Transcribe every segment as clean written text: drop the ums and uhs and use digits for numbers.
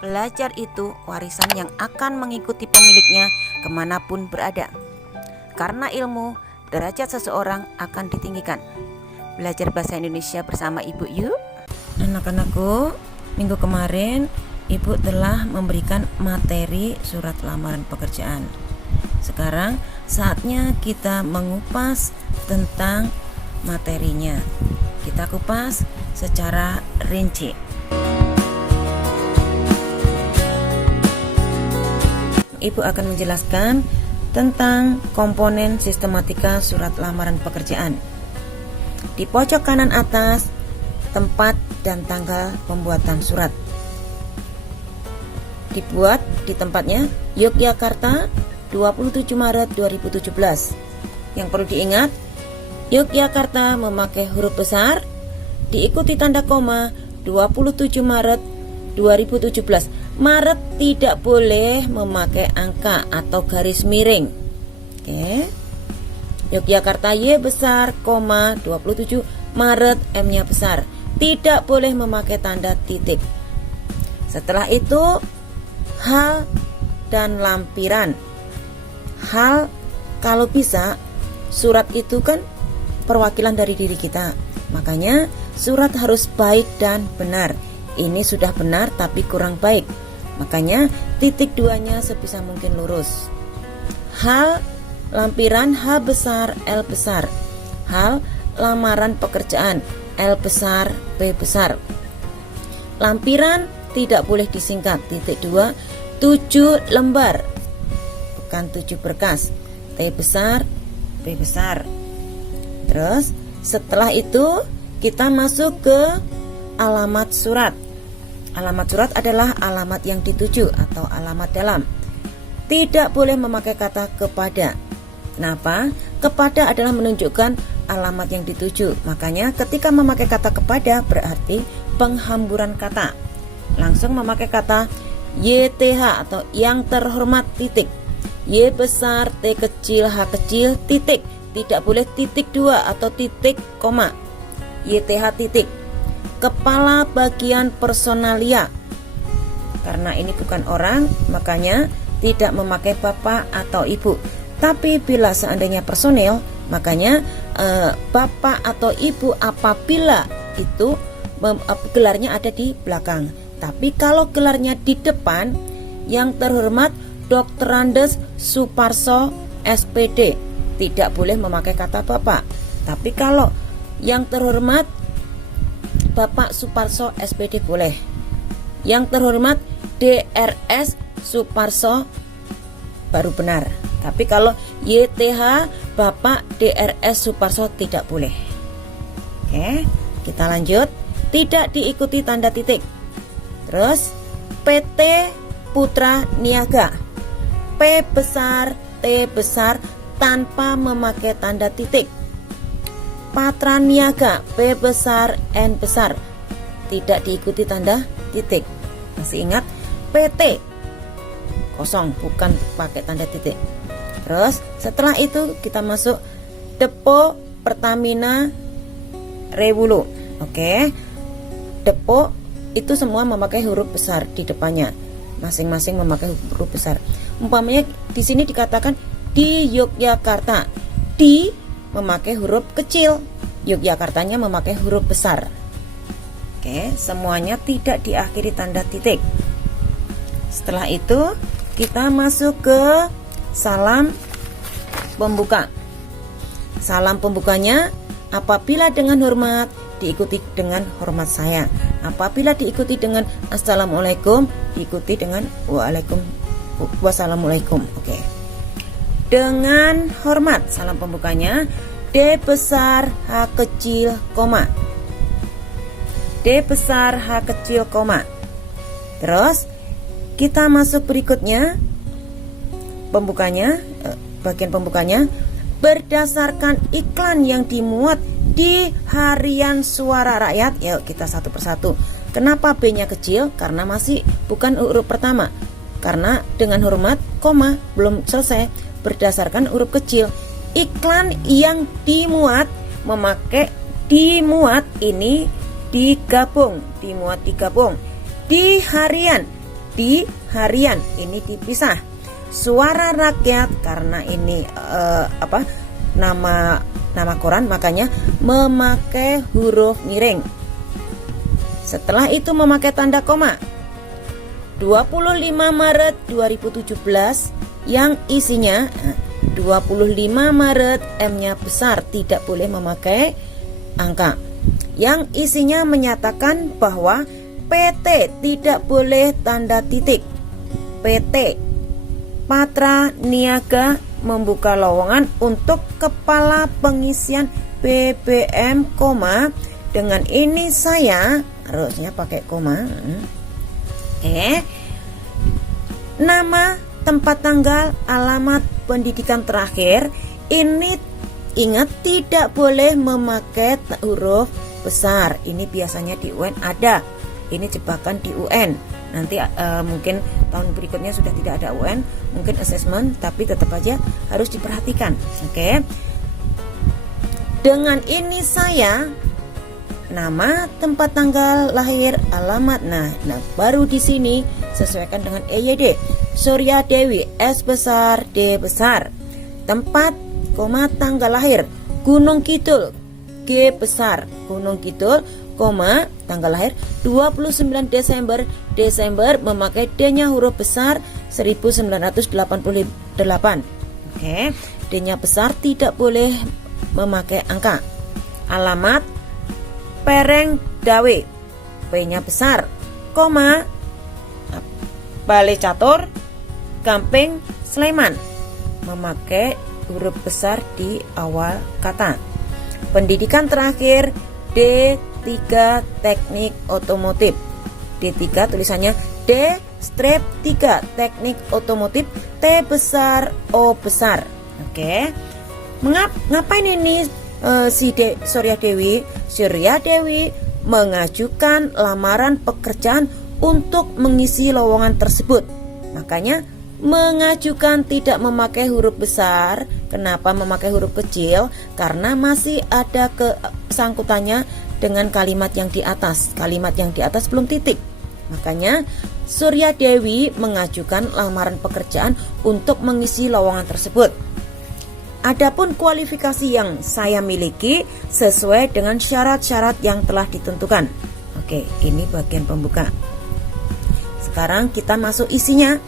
Belajar itu warisan yang akan mengikuti pemiliknya kemanapun berada. Karena ilmu, derajat seseorang akan ditinggikan. Belajar bahasa Indonesia bersama Ibu yuk. Anak-anakku, minggu kemarin Ibu telah memberikan materi surat lamaran pekerjaan. Sekarang saatnya kita mengupas tentang materinya. Kita kupas secara rinci. Ibu akan menjelaskan tentang komponen sistematika surat lamaran pekerjaan. Di pojok kanan atas, tempat dan tanggal pembuatan surat. Dibuat di tempatnya Yogyakarta 27 Maret 2017. Yang perlu diingat, Yogyakarta memakai huruf besar, diikuti tanda koma 27 Maret 2017. Maret tidak boleh memakai angka atau garis miring. Oke. Yogyakarta Y besar, koma 27 Maret M-nya besar. Tidak boleh memakai tanda titik. Setelah itu hal dan lampiran. Hal, kalau bisa surat itu kan perwakilan dari diri kita. Makanya surat harus baik dan benar. Ini sudah benar tapi kurang baik. Makanya titik duanya sebisa mungkin lurus. Hal, lampiran H besar, L besar. Hal, lamaran pekerjaan L besar, P besar. Lampiran tidak boleh disingkat. Titik 2, 7 lembar, bukan 7 berkas. T besar, P besar. Terus setelah itu kita masuk ke alamat surat. Alamat surat adalah alamat yang dituju atau alamat dalam. Tidak boleh memakai kata kepada. Kenapa? Kepada adalah menunjukkan alamat yang dituju. Makanya ketika memakai kata kepada berarti penghamburan kata. Langsung memakai kata YTH atau yang terhormat titik. Y besar, T kecil, H kecil, titik. Tidak boleh titik 2 atau titik koma. YTH titik. Kepala bagian personalia. Karena ini bukan orang, makanya tidak memakai bapak atau ibu. Tapi bila seandainya personil, makanya bapak atau ibu apabila itu gelarnya ada di belakang. Tapi kalau gelarnya di depan, yang terhormat Dr. Andes Suparso SPD, tidak boleh memakai kata bapak. Tapi kalau yang terhormat Bapak Suparso SPD boleh. Yang terhormat DRS Suparso baru benar. Tapi kalau YTH Bapak DRS Suparso tidak boleh. Oke, kita lanjut. Tidak diikuti tanda titik. Terus PT Putra Niaga, P besar, T besar tanpa memakai tanda titik. Patra Niaga, P besar, N besar, tidak diikuti tanda titik. Masih ingat? PT kosong, bukan pakai tanda titik. Terus setelah itu kita masuk Depo Pertamina Rewulu. Oke. Depo itu semua memakai huruf besar di depannya. Masing-masing memakai huruf besar. Umpamanya di sini dikatakan di Yogyakarta. Di memakai huruf kecil, Yogyakartanya memakai huruf besar. Oke, semuanya tidak diakhiri tanda titik. Setelah itu kita masuk ke salam pembuka. Salam pembukanya apabila dengan hormat diikuti dengan hormat saya. Apabila diikuti dengan assalamualaikum diikuti dengan wassalamualaikum. Oke. Dengan hormat, salam pembukanya D besar, H kecil, koma. D besar, H kecil, koma. Terus kita masuk berikutnya. Pembukanya, bagian pembukanya berdasarkan iklan yang dimuat di harian Suara Rakyat. Yuk kita satu persatu. Kenapa B-nya kecil? Karena masih bukan huruf pertama. Karena dengan hormat, koma, belum selesai. Berdasarkan huruf kecil. Iklan yang dimuat memakai dimuat ini digabung, dimuat digabung. Di harian ini dipisah. Suara rakyat karena ini nama koran, makanya memakai huruf miring. Setelah itu memakai tanda koma. 25 Maret 2017 yang isinya 25 Maret, M-nya besar, tidak boleh memakai angka. Yang isinya menyatakan bahwa PT tidak boleh tanda titik. PT Patra Niaga membuka lowongan untuk kepala pengisian BBM, dengan ini saya harusnya pakai koma. Nama, tempat tanggal, alamat, pendidikan terakhir. Ini ingat tidak boleh memakai huruf besar. Ini biasanya di UN ada. Ini jebakan di UN. Nanti mungkin tahun berikutnya sudah tidak ada UN, mungkin assessment, tapi tetap aja harus diperhatikan. Oke. Dengan ini saya nama, tempat tanggal lahir, alamat. Nah, baru di sini sesuaikan dengan EYD. Surya Dewi, S besar, D besar. Tempat, tanggal lahir, Gunung Kidul, G besar, Gunung Kidul, tanggal lahir 29 Desember memakai D-nya huruf besar 1988. Oke, D-nya besar, tidak boleh memakai angka. Alamat Pereng Dawe, P-nya besar, Balai Catur, Gamping, Sleman, memakai huruf besar di awal kata. Pendidikan terakhir D3 Teknik Otomotif. D3 tulisannya D-3 Teknik Otomotif, T besar, O besar. Oke. Ngapain ini Surya Dewi mengajukan lamaran pekerjaan untuk mengisi lowongan tersebut. Makanya mengajukan tidak memakai huruf besar. Kenapa memakai huruf kecil? Karena masih ada kesangkutannya dengan kalimat yang di atas. Kalimat yang di atas belum titik. Makanya Surya Dewi mengajukan lamaran pekerjaan untuk mengisi lowongan tersebut. Adapun kualifikasi yang saya miliki sesuai dengan syarat-syarat yang telah ditentukan. Oke, ini bagian pembuka. Sekarang kita masuk isinya.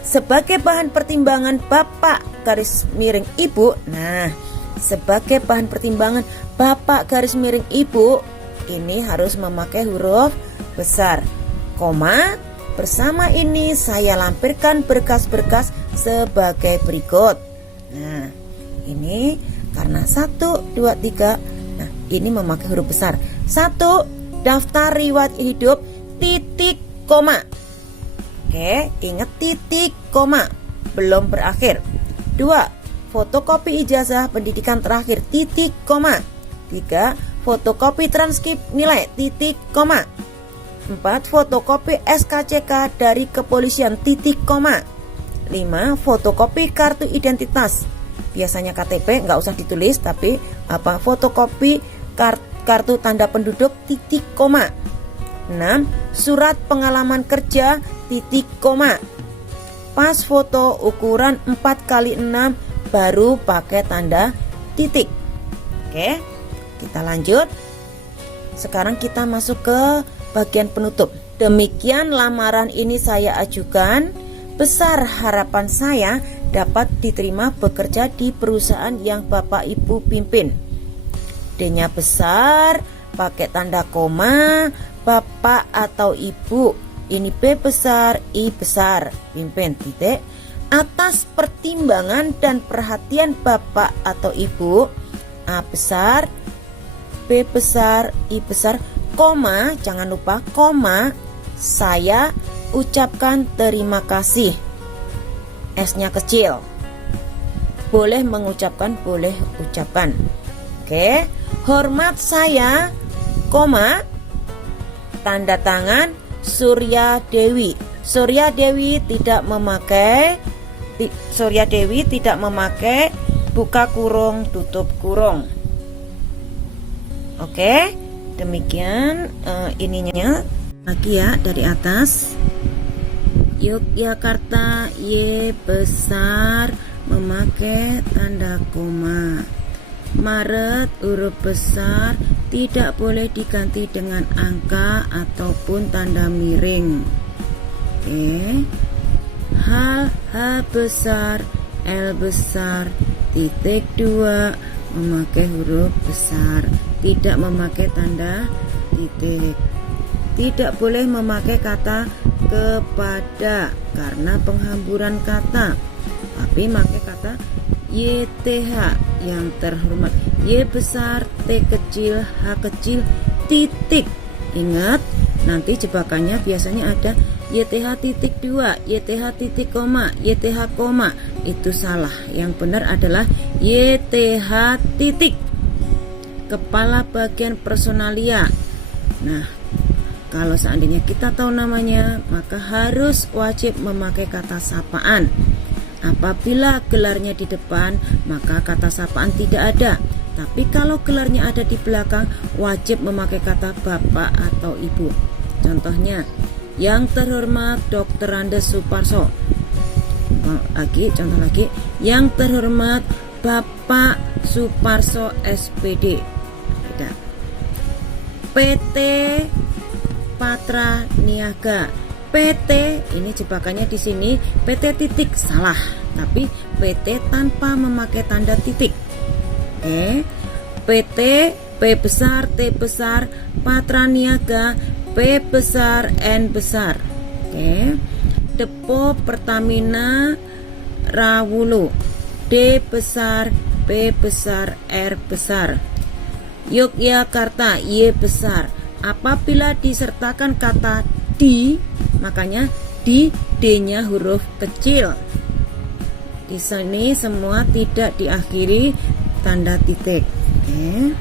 Sebagai bahan pertimbangan Bapak garis miring Ibu. Nah, sebagai bahan pertimbangan Bapak garis miring Ibu, ini harus memakai huruf besar. Bersama ini saya lampirkan berkas-berkas sebagai berikut. Nah, ini karena 1, 2, 3. Nah, ini memakai huruf besar. 1. Daftar riwayat hidup, titik, koma. Oke, ingat titik, koma, belum berakhir. 2. Fotokopi ijazah pendidikan terakhir, titik, koma. 3. Fotokopi transkrip nilai, titik, koma. 4. Fotokopi SKCK dari kepolisian, titik, koma. 5. Fotokopi kartu identitas. Biasanya KTP nggak usah ditulis, tapi fotokopi kartu tanda penduduk, titik, koma. 6. Surat pengalaman kerja, titik, koma. Pas foto ukuran 4x6 baru pakai tanda titik. Oke, kita lanjut. Sekarang kita masuk ke bagian penutup. Demikian lamaran ini saya ajukan. Besar harapan saya dapat diterima bekerja di perusahaan yang Bapak Ibu pimpin. D-nya besar, pakai tanda koma, Bapak atau Ibu. Ini B besar, I besar, pimpin, titik. Atas pertimbangan dan perhatian Bapak atau Ibu, A besar, B besar, I besar, koma, jangan lupa koma, saya ucapkan terima kasih. S-nya kecil. Boleh mengucapkan, boleh ucapkan. Oke, hormat saya, koma, tanda tangan Surya Dewi. Surya Dewi tidak memakai buka kurung, tutup kurung. Oke, demikian ininya. Lagi ya, dari atas. Yogyakarta Y besar memakai tanda koma. Maret huruf besar tidak boleh diganti dengan angka ataupun tanda miring. Oke. H besar L besar titik 2 memakai huruf besar, tidak memakai tanda titik. Tidak boleh memakai kata kepada karena penghamburan kata, tapi pakai kata YTH yang terhormat. Y besar, T kecil, H kecil, titik. Ingat, nanti jebakannya biasanya ada YTH titik 2, YTH titik koma, YTH koma. Itu salah. Yang benar adalah YTH titik. Kepala bagian personalia. Nah, kalau seandainya kita tahu namanya, maka harus wajib memakai kata sapaan. Apabila gelarnya di depan, maka kata sapaan tidak ada. Tapi kalau gelarnya ada di belakang, wajib memakai kata bapak atau ibu. Contohnya, yang terhormat Dr. Andes Suparso. Contoh lagi, yang terhormat Bapak Suparso SPD. Tidak. PT Patra Niaga. PT ini jebakannya di sini PT titik salah, tapi PT tanpa memakai tanda titik. Oke. PT P besar T besar Patra Niaga P besar N besar. Oke. Depo Pertamina Rawulo D besar P besar R besar. Yogyakarta Y besar. Apabila disertakan kata di, makanya di D-nya huruf kecil. Di sini semua tidak diakhiri tanda titik. Oke.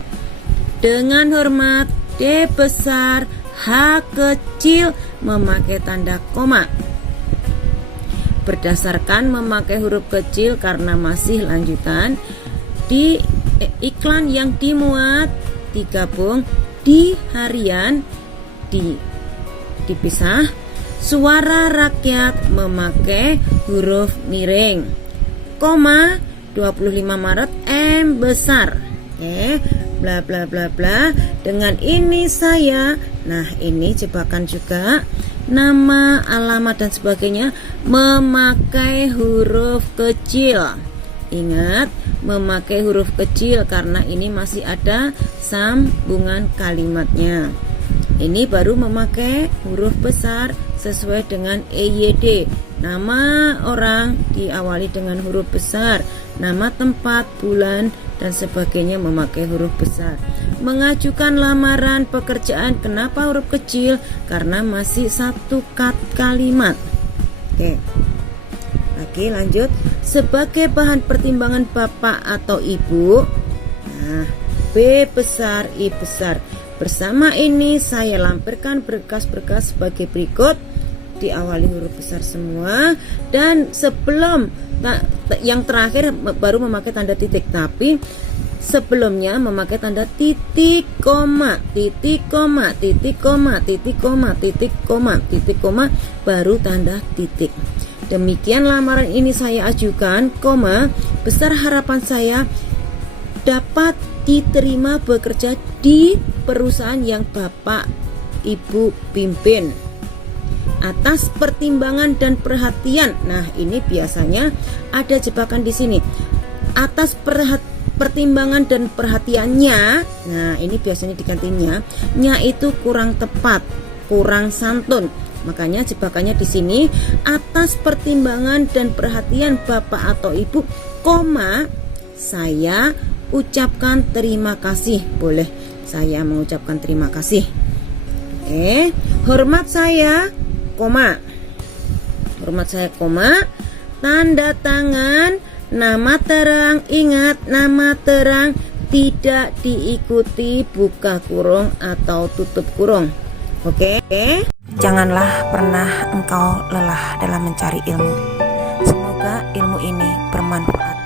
Dengan hormat D besar H kecil memakai tanda koma. Berdasarkan memakai huruf kecil karena masih lanjutan di iklan yang dimuat digabung di harian dipisah. Suara rakyat memakai huruf miring. Koma 25 Maret M besar. Oke, bla bla bla bla. Dengan ini saya, nah ini jebakan juga, nama, alamat dan sebagainya memakai huruf kecil. Ingat, memakai huruf kecil karena ini masih ada sambungan kalimatnya. Ini baru memakai huruf besar sesuai dengan EYD. Nama orang diawali dengan huruf besar, nama tempat, bulan dan sebagainya memakai huruf besar. Mengajukan lamaran pekerjaan, kenapa huruf kecil? Karena masih satu kalimat. Oke. Lagi lanjut. Sebagai bahan pertimbangan bapak atau ibu, nah B besar I besar. Bersama ini saya lampirkan berkas-berkas sebagai berikut. Diawali huruf besar semua, dan sebelum yang terakhir baru memakai tanda titik, tapi sebelumnya memakai tanda titik koma, titik koma, titik koma, titik koma, titik koma, titik koma, baru tanda titik. Demikian lamaran ini saya ajukan, koma, besar harapan saya dapat diterima bekerja di perusahaan yang Bapak Ibu pimpin. Atas pertimbangan dan perhatian. Nah, ini biasanya ada jebakan di sini. Atas pertimbangan dan perhatiannya. Nah, ini biasanya digantinya. Nya itu kurang tepat, kurang santun. Makanya jebakannya di sini. Atas pertimbangan dan perhatian Bapak atau Ibu, koma, saya ucapkan terima kasih. Boleh saya mengucapkan terima kasih. Oke, hormat saya, koma. Hormat saya, koma. Tanda tangan, nama terang. Ingat, nama terang tidak diikuti buka kurung atau tutup kurung. Oke. Janganlah pernah engkau lelah dalam mencari ilmu. Semoga ilmu ini bermanfaat